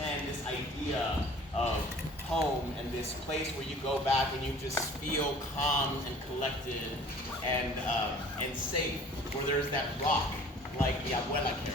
understand this idea of home and this place where you go back and you just feel calm and collected and safe, where there's that rock, like the abuela character.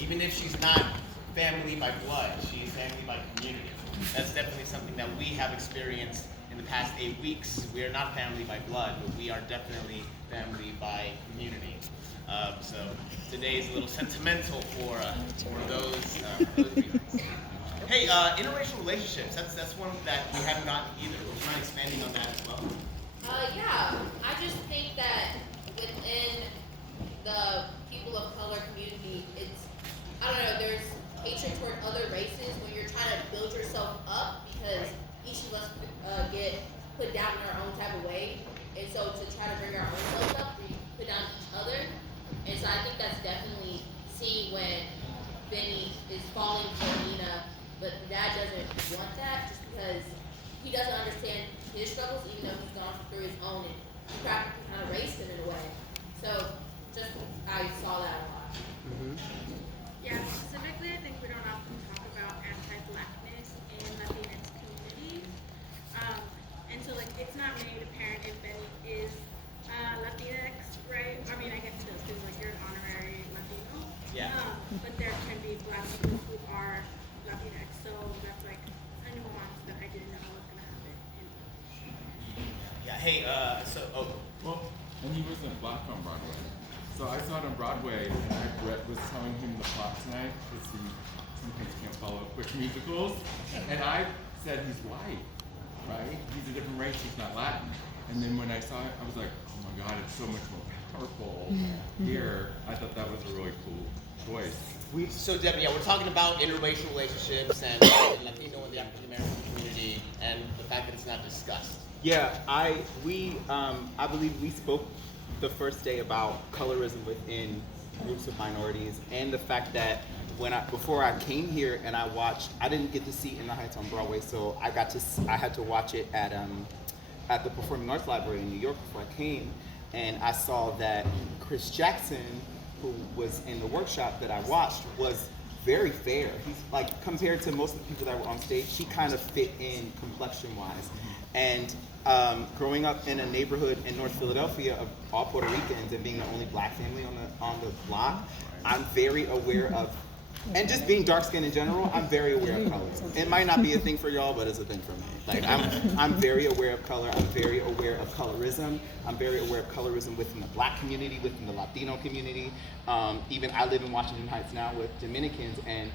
Even if she's not family by blood, she's family by community. That's definitely something that we have experienced in the past 8 weeks. We are not family by blood, but we are definitely family by community. So today is a little sentimental for those reasons. Hey, interracial relationships, that's one that we haven't gotten either. Would you mind expanding on that as well? Yeah, I just think that within the people of color community, I don't know, there's hatred toward other races when you're trying to build yourself up because each of us get put down in our own type of way. And so to try to bring our own selves up, we put down each other. And so I think that's definitely seen when Benny is falling for Nina, but the dad doesn't want that just because he doesn't understand his struggles, even though he's gone through his own and he practically kind of raised him in a way. So just I saw that a lot. Mm-hmm. Yeah, specifically, I think we don't often talk about anti-blackness in Latinx communities. And so, like, it's not made apparent if Benny is Latinx, right? I mean, I guess it does, because, like, you're an honorary Latino. Yeah. But there can be black people who are Latinx, so that's, like, a nuance that I didn't know was going to happen. Yeah, hey, Well, and he wasn't black on Broadway. So I saw it on Broadway, and I was telling him the plot tonight, because he sometimes can't follow quick musicals. And I said he's white, right? He's a different race, he's not Latin. And then when I saw it, I was like, oh my God, it's so much more powerful here. I thought that was a really cool choice. So Debbie, yeah, we're talking about interracial relationships and Latino and the African American community and the fact that it's not discussed. Yeah, I believe we spoke the first day about colorism within groups of minorities, and the fact that before I came here and I didn't get to see In the Heights on Broadway, so I had to watch it at the Performing Arts Library in New York before I came, and I saw that Chris Jackson, who was in the workshop that I watched, was very fair. He's like, compared to most of the people that were on stage, he kind of fit in complexion-wise. And growing up in a neighborhood in North Philadelphia of all Puerto Ricans and being the only black family on the block, I'm very aware of, and just being dark-skinned in general, I'm very aware of colors. It might not be a thing for y'all, but it's a thing for me. Like, I'm very aware of color. I'm very aware of colorism. I'm very aware of colorism within the black community, within the Latino community. Even I live in Washington Heights now with Dominicans, and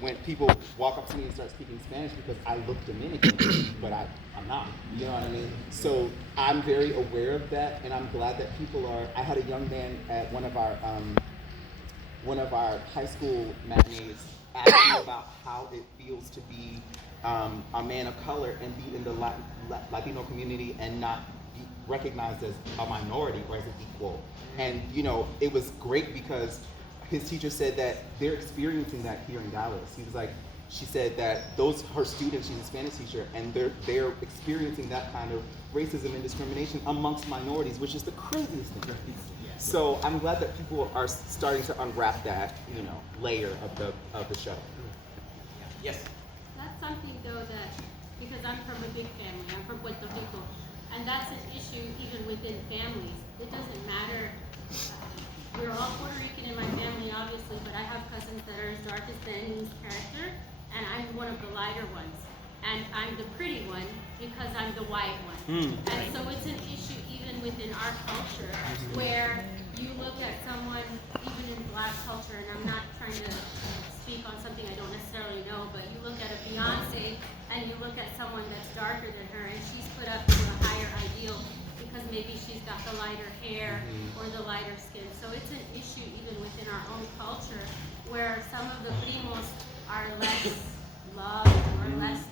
when people walk up to me and start speaking Spanish because I look Dominican, but I'm not. You know what I mean? So I'm very aware of that, and I'm glad that people are. I had a young man at one of our high school matinees ask me about how it feels to be a man of color and be in the Latino community and not be recognized as a minority or as an equal. And it was great because his teacher said that they're experiencing that here in Dallas. She said that her students, she's a Spanish teacher, and they're experiencing that kind of racism and discrimination amongst minorities, which is the craziest thing. So I'm glad that people are starting to unwrap that, layer of the show. Yes. That's something though that, because I'm from a big family, I'm from Puerto Rico, and that's an issue even within families. It doesn't matter. We're all Puerto Rican in my family, obviously, but I have cousins that are as dark as Benny's character, and I'm one of the lighter ones. And I'm the pretty one because I'm the white one. And so it's an issue even within our culture where you look at someone, even in black culture, and I'm not trying to speak on something I don't necessarily know, but you look at a Beyonce and you look at someone that's darker than her and she's put up to a higher ideal because maybe she's got the lighter hair or the lighter skin. So it's an issue even within our own culture where some of the primos are less loved or less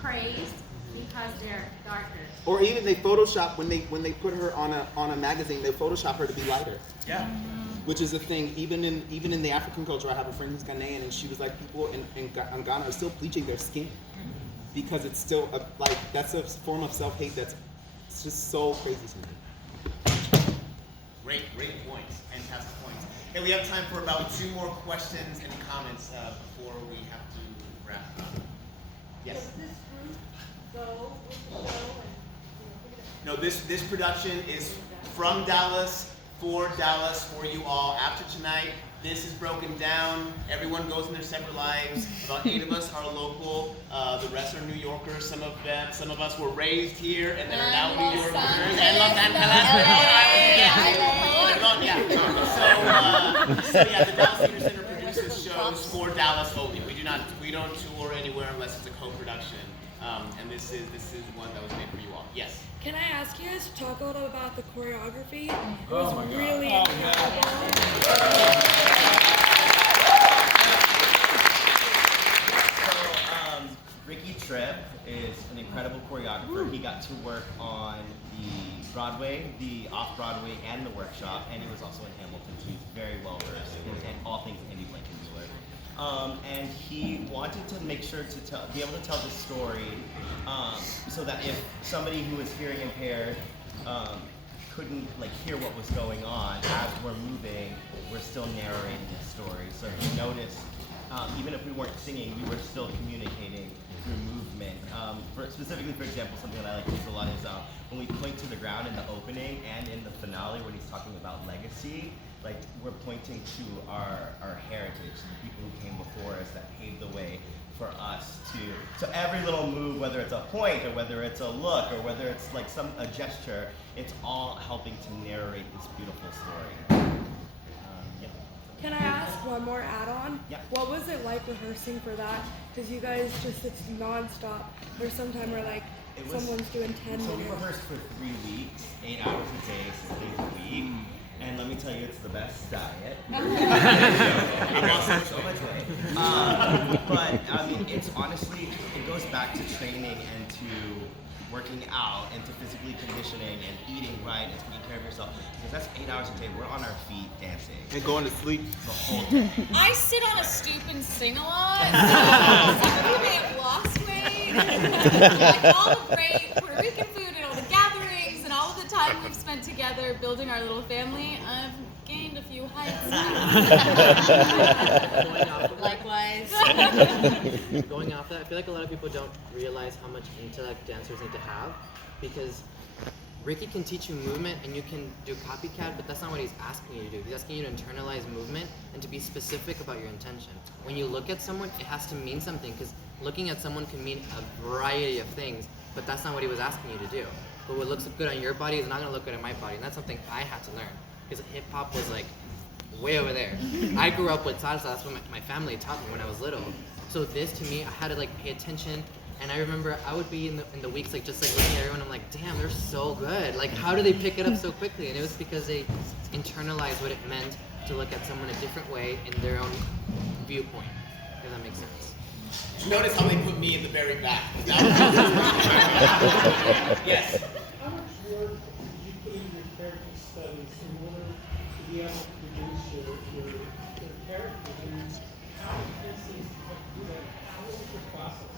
praised because they're darker. Or even they Photoshop when they put her on a magazine, they Photoshop her to be lighter. Yeah. Which is a thing, even in the African culture. I have a friend who's Ghanaian, and she was like, people in Ghana are still bleaching their skin because it's still that's a form of self-hate that's just so crazy to me. Great points, fantastic points. Hey, we have time for about 2 more questions and comments before we have to No, this production is from Dallas, for you all. After tonight, this is broken down. Everyone goes in their separate lives. About 8 of us are local. The rest are New Yorkers. Some of us were raised here and then are now New Yorkers. And Los Angeles. So yeah, the Dallas Theater Center produces shows for Dallas only. We don't tour anywhere unless it's a co-production. And this is one that was made for you all. Yes. Can I ask you guys to talk a little about the choreography? It Oh was my God. really incredible. So, Ricky Tripp is an incredible choreographer. He got to work on the Broadway, the off-Broadway, and the workshop, and he was also in Hamilton, so he's very well versed in all things Andy Blankenmuller. And he wanted to make sure to be able to tell the story so that if somebody who is hearing impaired couldn't hear what was going on as we're moving, we're still narrating the story. So if you notice, even if we weren't singing, we were still communicating through movement. Specifically, for example, something that I like to use a lot is when we point to the ground in the opening and in the finale when he's talking about legacy, we're pointing to our heritage, the people who came before us that paved the way for us to. So every little move, whether it's a point or whether it's a look or whether it's a gesture, it's all helping to narrate this beautiful story. Yeah. Can I ask one more add-on? Yeah. What was it like rehearsing for that? Because you guys it's non-stop. Or sometime we're someone's doing 10 So we minutes. rehearsed for 3 weeks, 8 hours a day, 6 days a week. And let me tell you, it's the best diet. I've lost so much weight. But I mean, it's honestly, it goes back to training and to working out and to physically conditioning and eating right and taking care of yourself. Because that's 8 hours a day. We're on our feet dancing. And going to sleep. The whole day. I sit on a stoop and sing a lot. So some of you may have lost weight. All the great Puerto Rican food and all the gatherings and all of the time we've spent together building our little family, I've gained a few heights. Likewise. Going off that, I feel like a lot of people don't realize how much intellect dancers need to have, because Ricky can teach you movement and you can do copycat, but that's not what he's asking you to do. He's asking you to internalize movement and to be specific about your intention. When you look at someone, it has to mean something, because looking at someone can mean a variety of things, but that's not what he was asking you to do. But what looks good on your body is not going to look good on my body, and that's something I had to learn, because hip hop was way over there. I grew up with salsa, that's what my family taught me when I was little. So this, to me, I had to pay attention. And I remember I would be in the weeks just looking at everyone, I'm like, damn, they're so good. How do they pick it up so quickly? And it was because they internalized what it meant to look at someone a different way in their own viewpoint, if that makes sense. Notice how they put me in the very back. Yes. How much work did you put in your character studies in order to be able to produce your character? And how intensely did you do that? How was your process?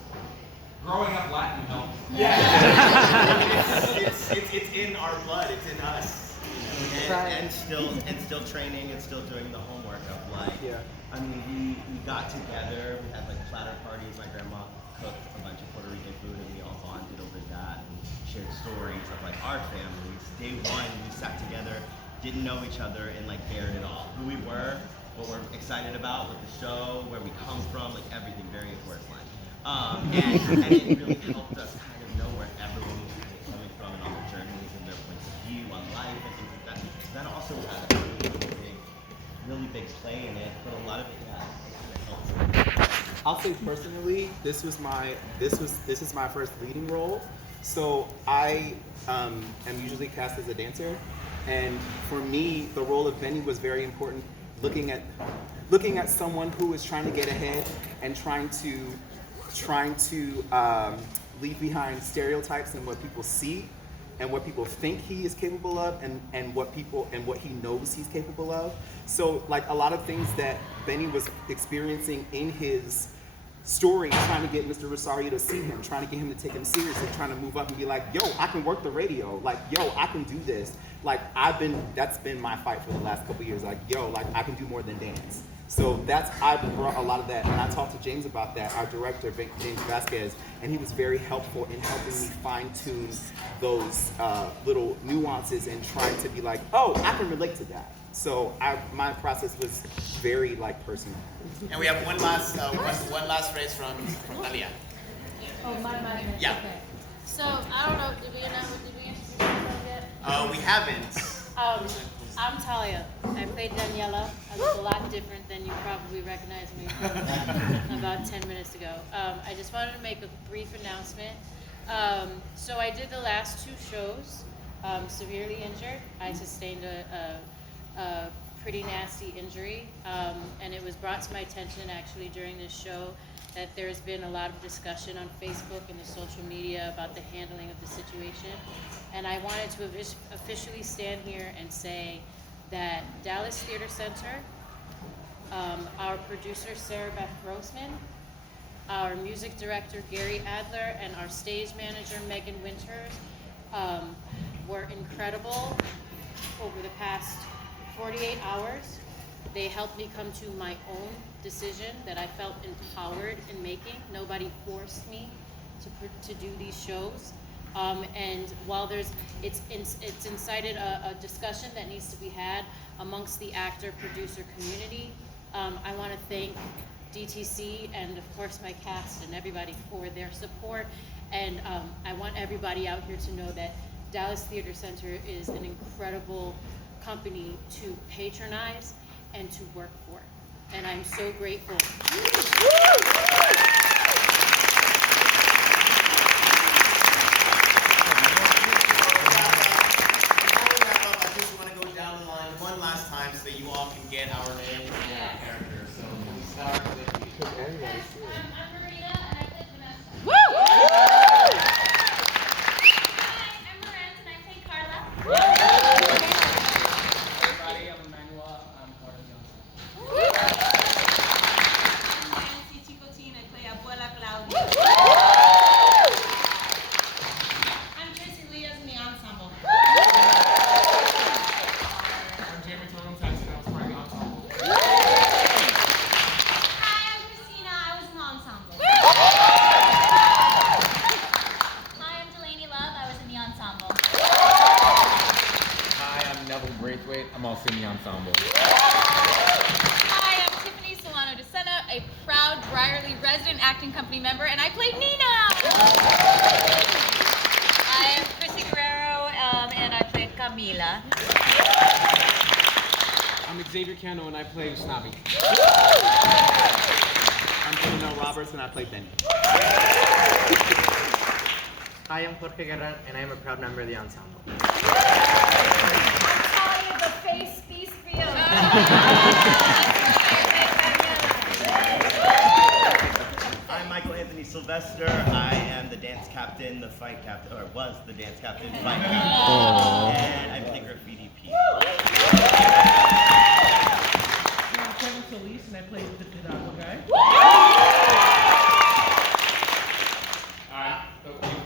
Growing up Latin helps. Yeah. it's in our blood. It's in us. And still training and still doing the homework of I mean, we got together, we had platter parties, my grandma cooked a bunch of Puerto Rican food and we all bonded over that and shared stories of our families. Day one, we sat together, didn't know each other, and bared it all. Who we were, what we're excited about with the show, where we come from, everything, very important line. And it really helped us kind of know where everyone was coming from and on their journeys and their points of view on life and things like that. So that also had a really big play in it, but a lot of it, helped. I'll say personally, this is my first leading role. So I am usually cast as a dancer, and for me, the role of Benny was very important. Looking at someone who is trying to get ahead and trying to leave behind stereotypes and what people see and what people think he is capable of and what he knows he's capable of. So a lot of things that Benny was experiencing in his story, trying to get Mr. Rosario to see him, trying to get him to take him seriously, trying to move up and be yo, I can work the radio, yo, I can do this. That's been my fight for the last couple years, yo, I can do more than dance. So I brought a lot of that, and I talked to James about that, our director, James Vasquez, and he was very helpful in helping me fine-tune those little nuances and trying to be like, oh, I can relate to that. So my process was very personal. And we have one last phrase from Talia. Oh, my. Yeah. Okay. So, I don't know, did we introduce ourselves yet? We haven't. I'm Talia. I played Daniela. I look a lot different than you probably recognize me from about 10 minutes ago. I just wanted to make a brief announcement. So I did the last 2 shows, severely injured. I sustained a pretty nasty injury, and it was brought to my attention actually during this show that there's been a lot of discussion on Facebook and the social media about the handling of the situation. And I wanted to officially stand here and say that Dallas Theater Center, our producer Sarah Beth Grossman, our music director Gary Adler, and our stage manager Megan Winters were incredible over the past 48 hours. They helped me come to my own decision that I felt empowered in making. Nobody forced me to do these shows. And while it's incited a discussion that needs to be had amongst the actor-producer community, I want to thank DTC and of course my cast and everybody for their support. And I want everybody out here to know that Dallas Theater Center is an incredible company to patronize and to work for. And I'm so grateful. One last time so that you all can get our name and our character. So we start with you. I'm Marina and I play Vanessa. Woo! Hi, I'm Miranda and I play Carla. Everybody, I'm Emmanuel. I'm part of the ensemble. I'm Nancy Chicotin. I play Abuela Claudia. I'm Tracy Leas in the ensemble. I'm also in the ensemble. Hi, I'm Tiffany Solano DeSena, a proud Briarly resident acting company member, and I play Nina. I am Chrissy Guerrero, and I play Camila. I'm Xavier Cano and I play Snobby. I'm Jonel Roberts and I play Benny. Hi, I'm Jorge Guerra, and I am a proud member of the ensemble. The face speaks for you. I'm Michael Anthony Sylvester. I am the dance captain, the fight captain, or was the dance captain, fight captain, and I play Graffiti Pete. I'm Kevin Solis and I play the Hidalgo guy.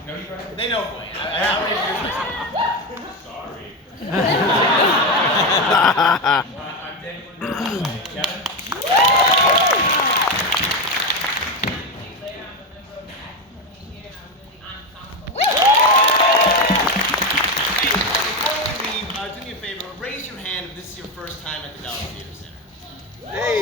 No, you guys? They know who I am. Sorry. I'm Daniel. Kevin? Before we leave, do me a favor, raise your hand if this is your first time at the Dallas Theater Center. Hey!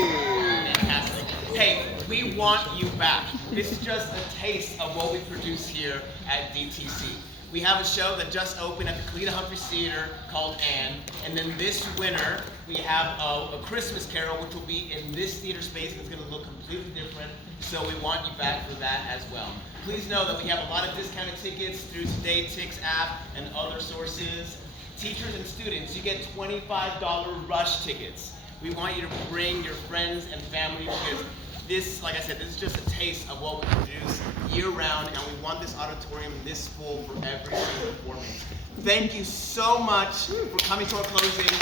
Fantastic. Hey, we want you back. This is just a taste of what we produce here at DTC. We have a show that just opened at the Kalita Humphreys Theater called Anne, and then this winter we have a Christmas Carol which will be in this theater space and it's going to look completely different, so we want you back for that as well. Please know that we have a lot of discounted tickets through Today Tix app and other sources. Teachers and students, you get $25 rush tickets. We want you to bring your friends and family because this, like I said, this is just a taste of what we produce year-round, and we want this auditorium this full for every single performance. Thank you so much for coming to our closing. And